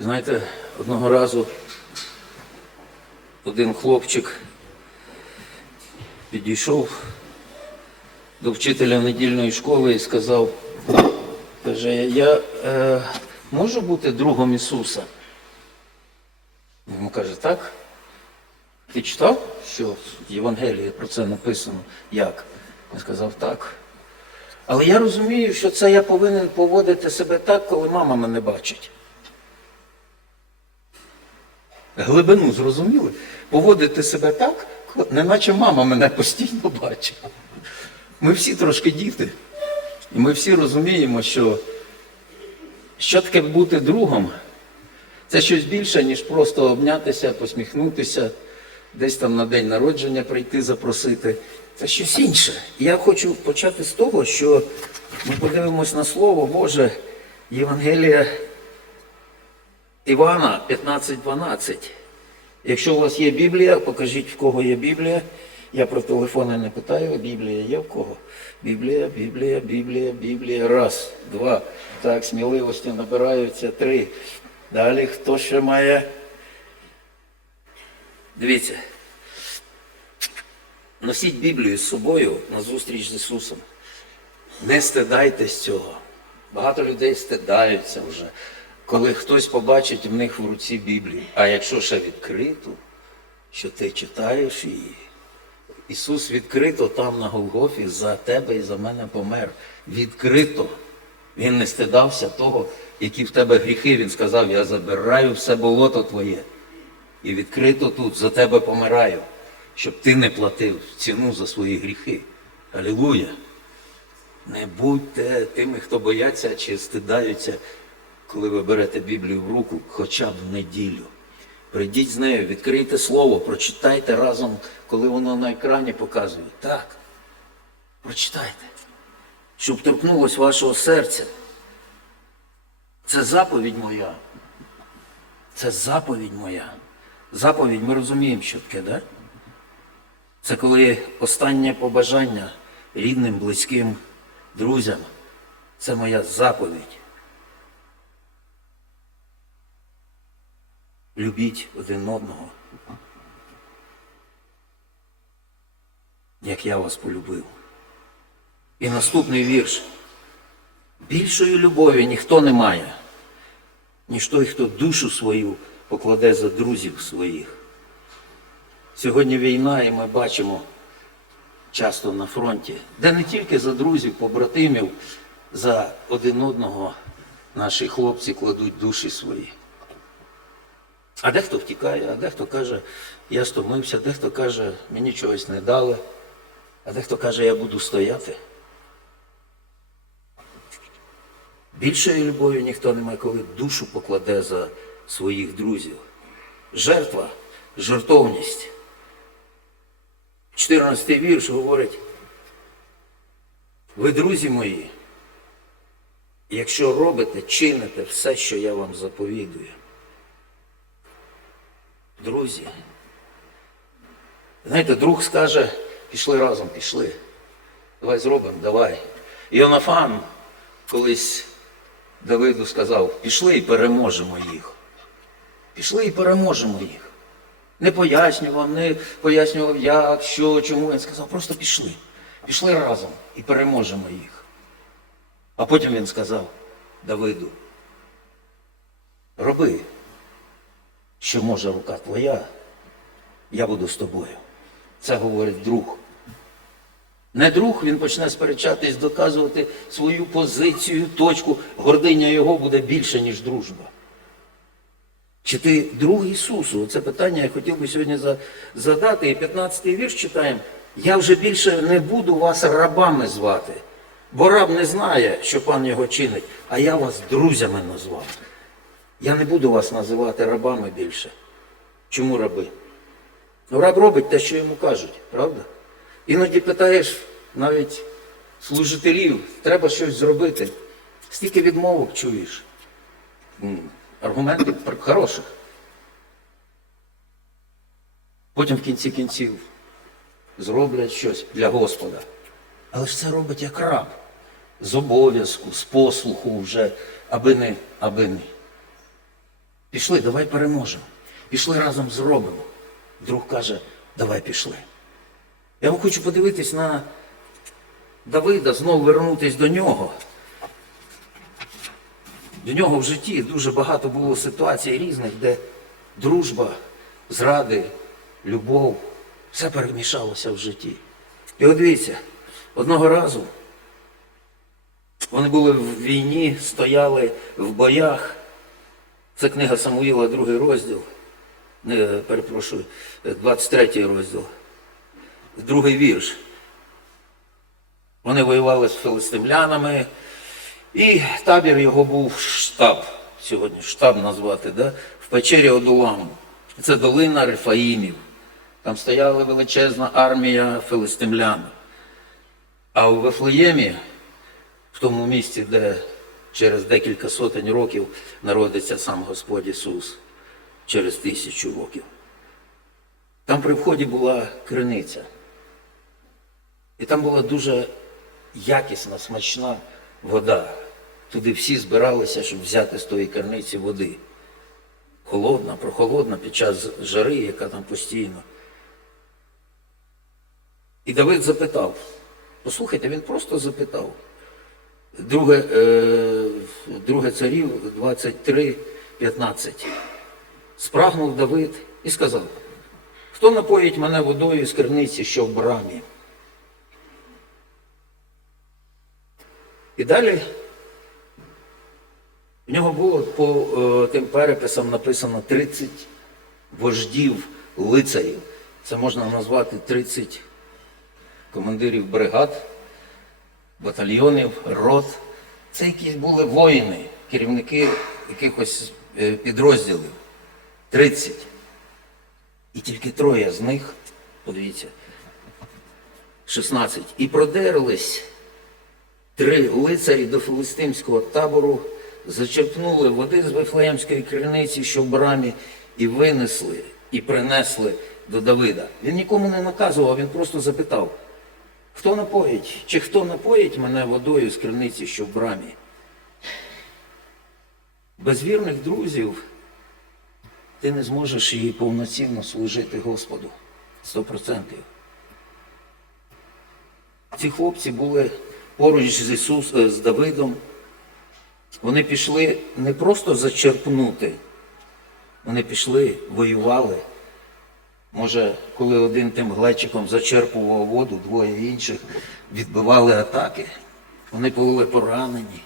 Знаєте, одного разу один хлопчик підійшов до вчителя недільної школи і сказав, каже, я е, можу бути другом Ісуса? Йому каже, так. Ти читав, що в Євангелії про це написано? Як? Він сказав, так. Але я розумію, що це я повинен поводити себе так, коли мама мене бачить. Глибину зрозуміли? Поводити себе так, неначе мама мене постійно бачить. Ми всі трошки діти. І ми всі розуміємо, що що таке бути другом, це щось більше, ніж просто обнятися, посміхнутися, десь там на день народження прийти, запросити. Це щось інше. Я хочу почати з того, що ми подивимось на Слово Боже, Євангелія Івана 15.12. Якщо у вас є Біблія, покажіть, в кого є Біблія. Я про телефони не питаю, Біблія є в кого? Біблія, Біблія, Біблія, Біблія. Раз, два. Так, сміливості набираються три. Далі хто ще має? Дивіться. Носіть Біблію з собою на зустріч з Ісусом. Не стидайтесь цього. Багато людей стидаються вже, коли хтось побачить в них в руці Біблію. А якщо ще відкриту, що ти читаєш її, Ісус відкрито там на Голгофі за тебе і за мене помер. Відкрито. Він не стидався того, які в тебе гріхи. Він сказав, я забираю все болото твоє. І відкрито тут за тебе помираю, щоб ти не платив ціну за свої гріхи. Алілуя! Не будьте тими, хто бояться чи стидаються, коли ви берете Біблію в руку, хоча б в неділю. Прийдіть з нею, відкрийте слово, прочитайте разом, коли воно на екрані показує. Так. Прочитайте, щоб торкнулось вашого серця. Це заповідь моя. Це заповідь моя. Заповідь ми розуміємо, що таке, да? Це коли останнє побажання рідним, близьким, друзям. Це моя заповідь. Любіть один одного, як я вас полюбив. І наступний вірш. Більшої любові ніхто не має, ніж той, хто душу свою покладе за друзів своїх. Сьогодні війна, і ми бачимо часто на фронті, де не тільки за друзів, побратимів, за один одного наші хлопці кладуть душі свої. А дехто втікає, а дехто каже, я стомився, дехто каже, мені чогось не дали, а дехто каже, я буду стояти. Більшої любові ніхто не має, коли душу покладе за своїх друзів. Жертва, жертовність. 14 вірш говорить, ви, друзі мої, якщо робите, чините все, що я вам заповідую. Друзі. Знаєте, друг скаже, пішли разом, пішли. Давай зробимо, давай. Іонафан колись Давиду сказав, пішли і переможемо їх. Пішли і переможемо їх. Не пояснював, не пояснював, як, що, чому. Він сказав, просто пішли. Пішли разом і переможемо їх. А потім він сказав Давиду, роби, що може рука твоя, я буду з тобою. Це говорить друг. Не друг, він почне сперечатись, доказувати свою позицію, точку. Гординя його буде більше, ніж дружба. Чи ти друг Ісусу? Це питання я хотів би сьогодні задати. І 15-й вірш читаємо. Я вже більше не буду вас рабами звати, бо раб не знає, що пан його чинить, а я вас друзями назвав. Я не буду вас називати рабами більше. Чому раби? Ну, раб робить те, що йому кажуть, правда? Іноді питаєш навіть служителів, треба щось зробити. Стільки відмовок чуєш. Аргументів хороших. Потім в кінці кінців зроблять щось для Господа. Але ж це робить як раб. З обов'язку, з послуху вже, аби не, аби не. Пішли, давай переможемо. Пішли разом зробимо. Друг каже, давай пішли. Я вам хочу подивитись на Давида, знову вернутись до нього. До нього в житті дуже багато було ситуацій різних, де дружба, зради, любов, все перемішалося в житті. І от дивіться, одного разу вони були в війні, стояли в боях. Це книга Самуїла, другий розділ. Не, перепрошую, 23 розділ. Другий вірш. Вони воювали з филистимлянами, і табір його був штаб, сьогодні штаб назвати, да? в печері Одулам. Це долина Рифаїмів. Там стояла величезна армія филистимлян. А у Вифлеємі, в тому місці, де через декілька сотень років народиться сам Господь Ісус, через тисячу років. Там при вході була криниця. І там була дуже якісна, смачна вода. Туди всі збиралися, щоб взяти з тої криниці води. Холодна, прохолодна під час жари, яка там постійно. І Давид запитав. Послухайте, він просто запитав. Друге, е, друге царів 23, 15. Спрагнув Давид і сказав, хто напоїть мене водою з криниці, що в брамі? І далі в нього було по е, тим переписам написано 30 вождів лицарів. Це можна назвати 30 командирів бригад, батальйонів, рот. Це якісь були воїни, керівники якихось е, підрозділів. 30. І тільки троє з них, подивіться, 16. І продерлись три лицарі до філистимського табору, зачерпнули води з Вифлеємської криниці, що в брамі, і винесли, і принесли до Давида. Він нікому не наказував, він просто запитав, хто напоїть, чи хто напоїть мене водою з криниці, що в брамі? Без вірних друзів ти не зможеш їй повноцінно служити Господу. Сто процентів. Ці хлопці були поруч з Ісус, е, з Давидом. Вони пішли не просто зачерпнути, вони пішли, воювали. Може, коли один тим глечиком зачерпував воду, двоє інших відбивали атаки. Вони були поранені.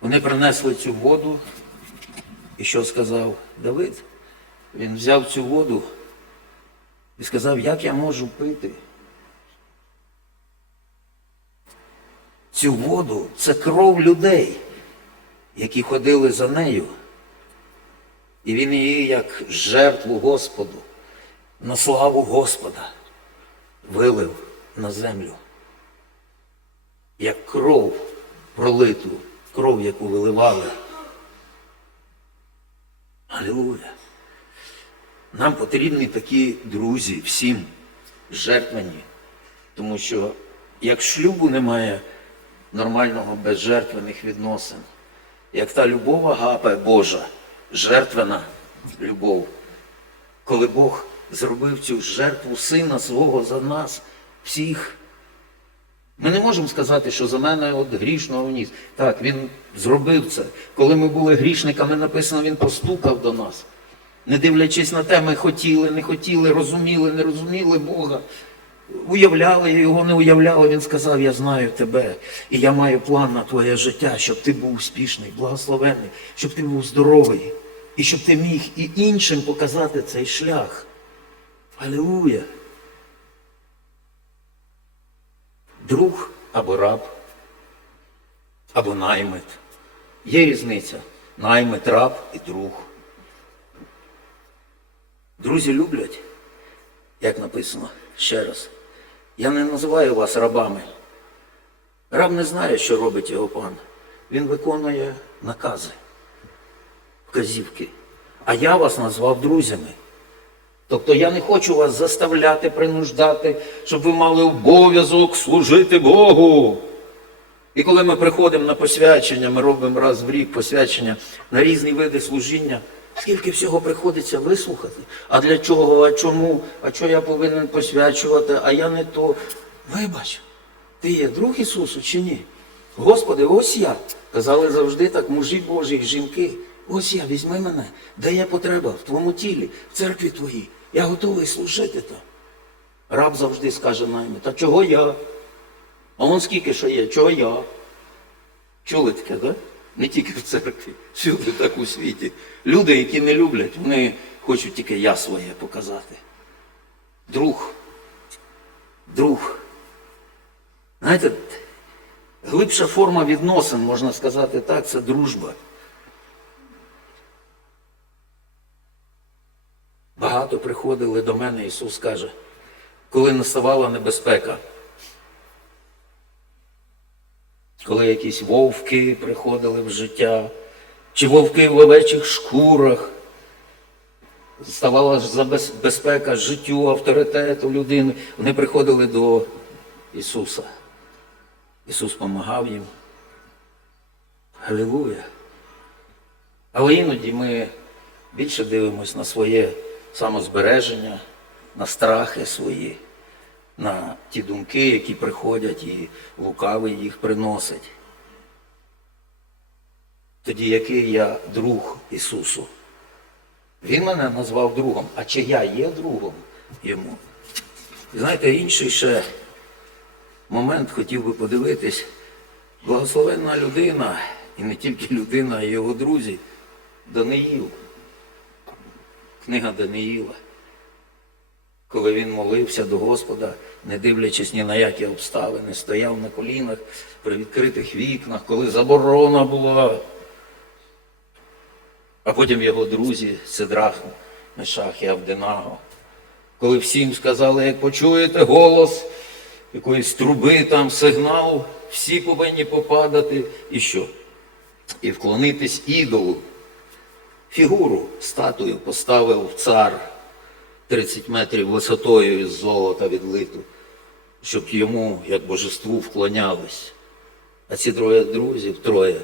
Вони принесли цю воду. І що сказав Давид? Він взяв цю воду і сказав, як я можу пити? Цю воду це кров людей, які ходили за нею. І він її як жертву Господу, на славу Господа вилив на землю. Як кров пролиту, кров, яку виливали. Алілуя. Нам потрібні такі друзі всім жертвені. Тому що як шлюбу немає нормального без жертвених відносин, як та любов агапе Божа, жертвена любов, коли Бог зробив цю жертву сина свого за нас всіх. Ми не можемо сказати, що за мене от грішного вніс. Так, він зробив це. Коли ми були грішниками, написано, він постукав до нас. Не дивлячись на те, ми хотіли, не хотіли, розуміли, не розуміли Бога. Уявляли його, не уявляли, він сказав, я знаю тебе, і я маю план на твоє життя, щоб ти був успішний, благословенний, щоб ти був здоровий, і щоб ти міг і іншим показати цей шлях. Алілуя! Друг або раб, або наймит. Є різниця. Наймит, раб і друг. Друзі люблять, як написано ще раз. Я не називаю вас рабами. Раб не знає, що робить його пан. Він виконує накази, вказівки. А я вас назвав друзями. Тобто я не хочу вас заставляти, принуждати, щоб ви мали обов'язок служити Богу. І коли ми приходимо на посвячення, ми робимо раз в рік посвячення на різні види служіння, Скільки всього приходиться вислухати? А для чого? А чому? А що я повинен посвячувати? А я не то. Вибач, ти є друг Ісусу чи ні? Господи, ось я. Казали завжди так мужі Божі жінки. Ось я, візьми мене, де є потреба в твоєму тілі, в церкві твоїй. Я готовий служити там. Раб завжди скаже наймі, та чого я? А вон скільки що є, чого я? Чули таке, так? Да? Не тільки в церкві, всюди так у світі. Люди, які не люблять, вони хочуть тільки я своє показати. Друг. Друг. Знаєте, глибша форма відносин, можна сказати так, це дружба. Багато приходили до мене, Ісус каже, коли наставала небезпека. Коли якісь вовки приходили в життя, чи вовки в овечих шкурах, ставала безпека життю, авторитету людини. Вони приходили до Ісуса. Ісус допомагав їм. Галилуя. Але іноді ми більше дивимося на своє самозбереження, на страхи свої, на ті думки, які приходять, і лукавий їх приносить. Тоді який я друг Ісусу? Він мене назвав другом, а чи я є другом йому? І знаєте, інший ще момент хотів би подивитись. Благословенна людина, і не тільки людина, а його друзі, Даниїл. Книга Даниїла. Коли він молився до Господа, не дивлячись ні на які обставини, стояв на колінах при відкритих вікнах, коли заборона була. А потім його друзі Сидрах, Мешах і Авденаго. Коли всім сказали, як почуєте голос якоїсь труби, там сигнал, всі повинні попадати. І що? І вклонитись ідолу. Фігуру, статую поставив цар 30 метрів висотою із золота відлиту, щоб йому, як божеству, вклонялись. А ці троє друзів, троє,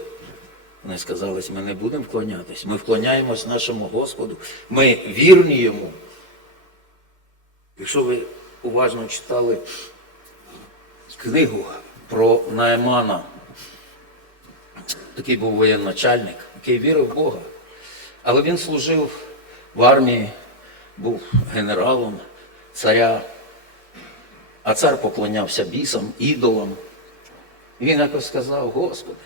вони сказали, ми не будемо вклонятись, ми вклоняємось нашому Господу, ми вірні йому. Якщо ви уважно читали книгу про Наемана, такий був воєначальник, який вірив в Бога. Але він служив в армії, був генералом царя, а цар поклонявся бісам, ідолам. Він якось сказав, Господи,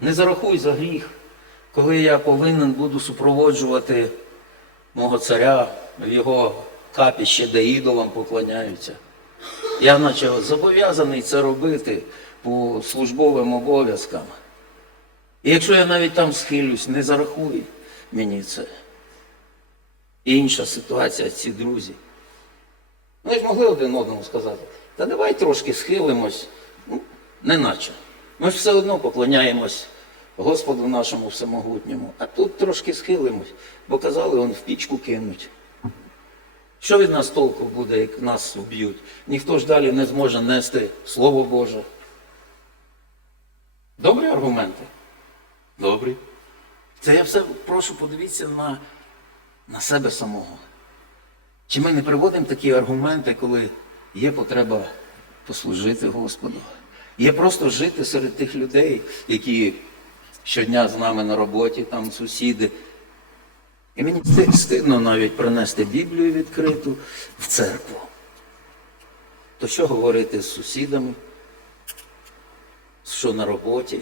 не зарахуй за гріх, коли я повинен буду супроводжувати мого царя в його капіще, де ідолам поклоняються. Я наче зобов'язаний це робити по службовим обов'язкам. І якщо я навіть там схилюсь, не зарахуй мені це. Інша ситуація, ці друзі. Вони ж могли один одному сказати, та давай трошки схилимось, ну, не наче. Ми ж все одно поклоняємось Господу нашому всемогутньому, а тут трошки схилимось, бо казали, он в пічку кинуть. Що від нас толку буде, як нас вб'ють? Ніхто ж далі не зможе нести Слово Боже. Добрі аргументи? Це я все прошу подивіться на, на себе самого. Чи ми не приводимо такі аргументи, коли є потреба послужити Господу? Є просто жити серед тих людей, які щодня з нами на роботі, там сусіди. І мені стидно навіть принести Біблію відкриту в церкву. То що говорити з сусідами? Що на роботі?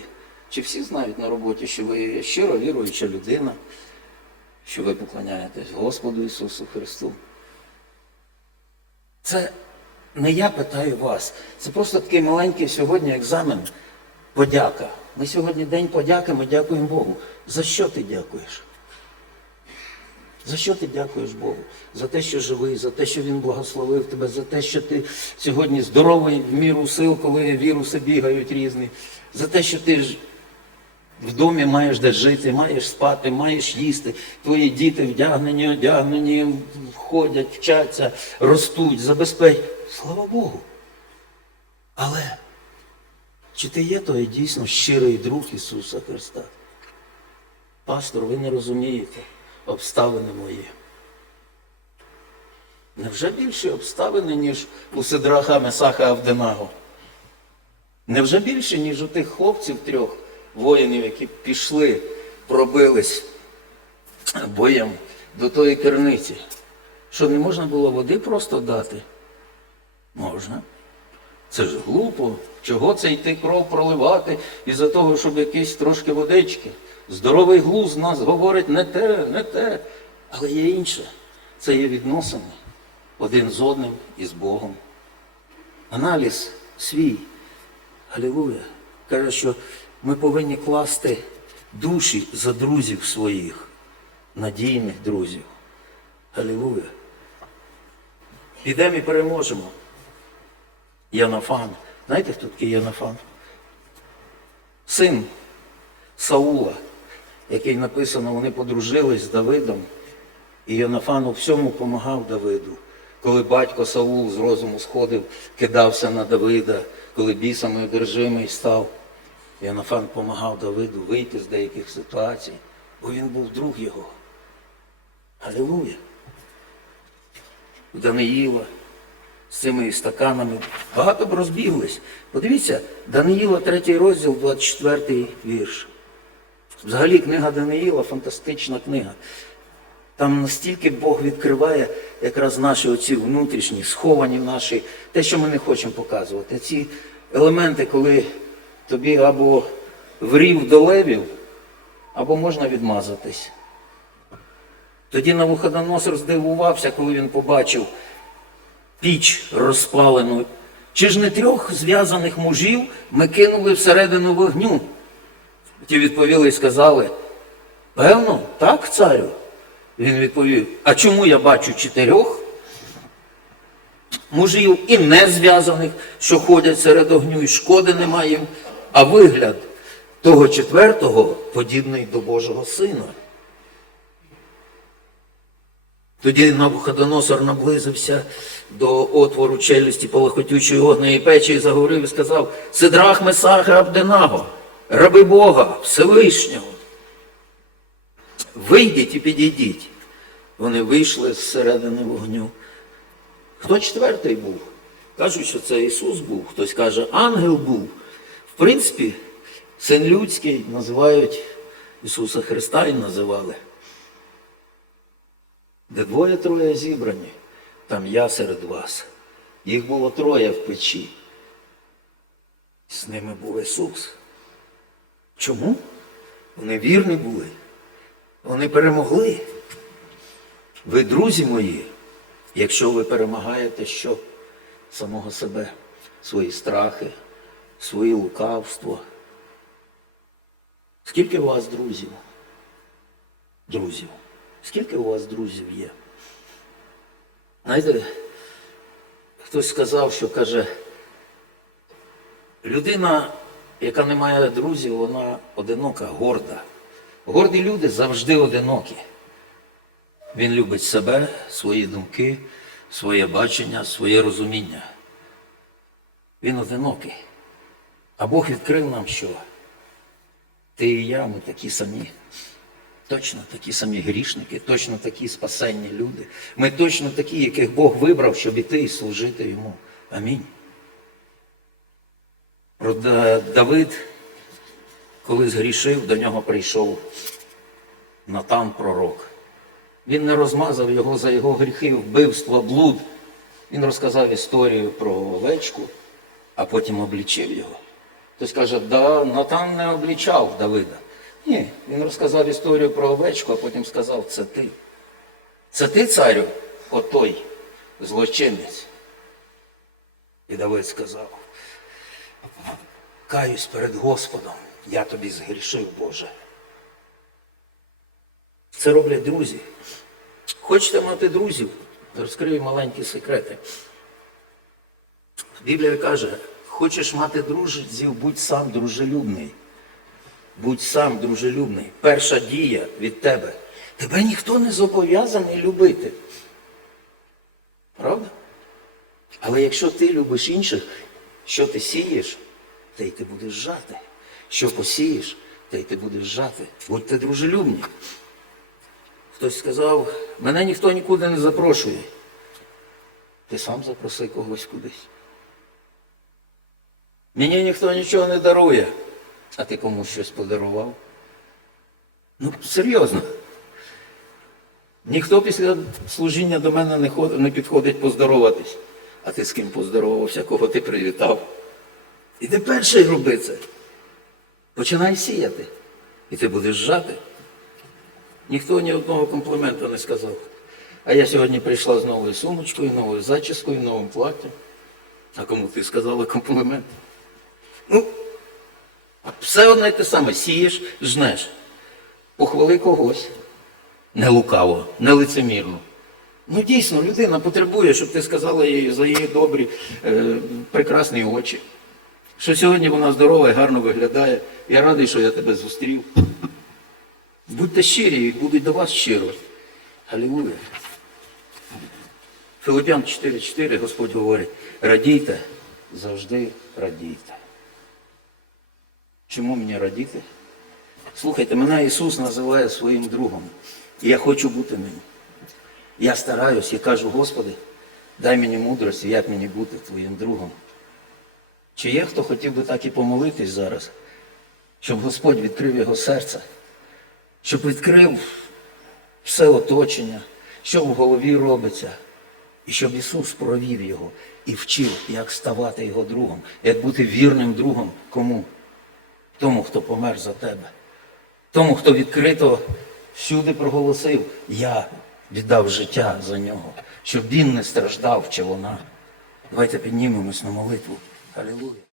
Чи всі знають на роботі, що ви щиро віруюча людина, що ви поклоняєтесь Господу Ісусу Христу? Це не я питаю вас. Це просто такий маленький сьогодні екзамен. Подяка. Ми сьогодні день подяки, ми дякуємо Богу. За що ти дякуєш? За що ти дякуєш Богу? За те, що живий, за те, що Він благословив тебе, за те, що ти сьогодні здоровий в міру сил, коли віруси бігають різні, за те, що ти в домі маєш де жити, маєш спати, маєш їсти. Твої діти вдягнені, одягнені, ходять, вчаться, ростуть, забезпечують. Слава Богу. Але чи ти є той дійсно щирий друг Ісуса Христа? Пастор, ви не розумієте обставини мої. Невже більші обставини, ніж у Сидраха, Месаха Авденаго? Невже більше, ніж у тих хлопців трьох воїнів, які пішли, пробились боєм до тої керниці? Що не можна було води просто дати? Можна. Це ж глупо. Чого це йти кров проливати із-за того, щоб якісь трошки водички? Здоровий глузд нас говорить не те, не те. Але є інше. Це є відносини один з одним і з Богом. Аналіз свій. Алілуя. Каже, що ми повинні класти душі за друзів своїх, надійних друзів. Алілуя. Підемо і переможемо. Янафан. Знаєте, хто такий Янафан? Син Саула, який написано, вони подружились з Давидом, і Йонафан у всьому допомагав Давиду. Коли батько Саул з розуму сходив, кидався на Давида, коли бісами одержимий став, Йонафан допомагав Давиду вийти з деяких ситуацій, бо він був друг його. Алілуя! У Даниїла з цими стаканами багато б розбіглись. Подивіться, Даниїла, третій розділ, 24 вірш. Взагалі книга Даниїла фантастична книга. Там настільки Бог відкриває якраз наші оці внутрішні, сховані наші, те, що ми не хочемо показувати. Ці елементи, коли тобі або врів до левів, або можна відмазатись. Тоді Навуходоносор здивувався, коли він побачив піч розпалену. Чи ж не трьох зв'язаних мужів ми кинули всередину вогню? Ті відповіли і сказали, певно, так, царю. Він відповів, а чому я бачу чотирьох мужів і не зв'язаних, що ходять серед огню, і шкоди немає їм, а вигляд того четвертого подібний до Божого сина. Тоді Навуходоносор наблизився до отвору челюсті полохотючої огнеї печі і заговорив і сказав: Сидрах Месаха Абденаго, раби Бога, Всевишнього. Вийдіть і підійдіть. Вони вийшли зсередини вогню. Хто четвертий був? Кажуть, що це Ісус був, хтось каже, ангел був. Принципі, син людський називають Ісуса Христа і називали. Де двоє-троє зібрані, там я серед вас. Їх було троє в печі. З ними був Ісус. Чому? Вони вірні були. Вони перемогли. Ви, друзі мої, якщо ви перемагаєте що? Самого себе, свої страхи, свої лукавство. Скільки у вас друзів? Друзів. Скільки у вас друзів є? Знаєте, хтось сказав, що каже, людина, яка не має друзів, вона одинока, горда. Горді люди завжди одинокі. Він любить себе, свої думки, своє бачення, своє розуміння. Він одинокий. А Бог відкрив нам, що ти і я, ми такі самі. Точно такі самі грішники, точно такі спасенні люди. Ми точно такі, яких Бог вибрав, щоб іти і служити йому. Амінь. Давид, коли згрішив, до нього прийшов Натан пророк. Він не розмазав його за його гріхи, вбивство, блуд. Він розказав історію про овечку, а потім облічив його. Хтось каже, да, Натан не облічав Давида. Ні, він розказав історію про овечку, а потім сказав, це ти. Це ти, царю, отой злочинець. І Давид сказав, каюсь перед Господом, я тобі згрішив, Боже. Це роблять друзі. Хочете мати друзів? Розкрию маленькі секрети. Біблія каже, хочеш мати друзів, будь сам дружелюбний. Будь сам дружелюбний. Перша дія від тебе. Тебе ніхто не зобов'язаний любити. Правда? Але якщо ти любиш інших, що ти сієш, те й ти будеш жати. Що посієш, та й ти будеш жати. Будьте дружелюбні. Хтось сказав, мене ніхто нікуди не запрошує. Ти сам запроси когось кудись. Мені ніхто нічого не дарує, а ти комусь щось подарував. Ну, серйозно. Ніхто після служіння до мене не, ход- не підходить поздороватись. А ти з ким поздоровався, кого ти привітав. Іди перший роби це. Починай сіяти. І ти будеш жати. Ніхто ні одного компліменту не сказав. А я сьогодні прийшла з новою сумочкою, новою зачіскою, новим платтям. А кому ти сказала комплімент? Ну, все одне те саме. Сієш, жнеш. Похвали когось. Не лукаво, не лицемірно. Ну дійсно, людина потребує, щоб ти сказала їй за її добрі, е, прекрасні очі. Що сьогодні вона здорова і гарно виглядає. Я радий, що я тебе зустрів. Будьте щирі, і будуть до вас щиро. Алілуя. Филип'ян 4.4 Господь говорить, радійте, завжди радійте. Чому мені радіти? Слухайте, мене Ісус називає своїм другом. І я хочу бути ним. Я стараюсь і кажу, Господи, дай мені мудрості, як мені бути твоїм другом. Чи є хто хотів би так і помолитись зараз, щоб Господь відкрив його серце, щоб відкрив все оточення, що в голові робиться, і щоб Ісус провів його і вчив, як ставати його другом, як бути вірним другом кому? Тому, хто помер за тебе, тому, хто відкрито всюди проголосив, я віддав життя за нього, щоб він не страждав чи вона. Давайте піднімемось на молитву. Алілуя.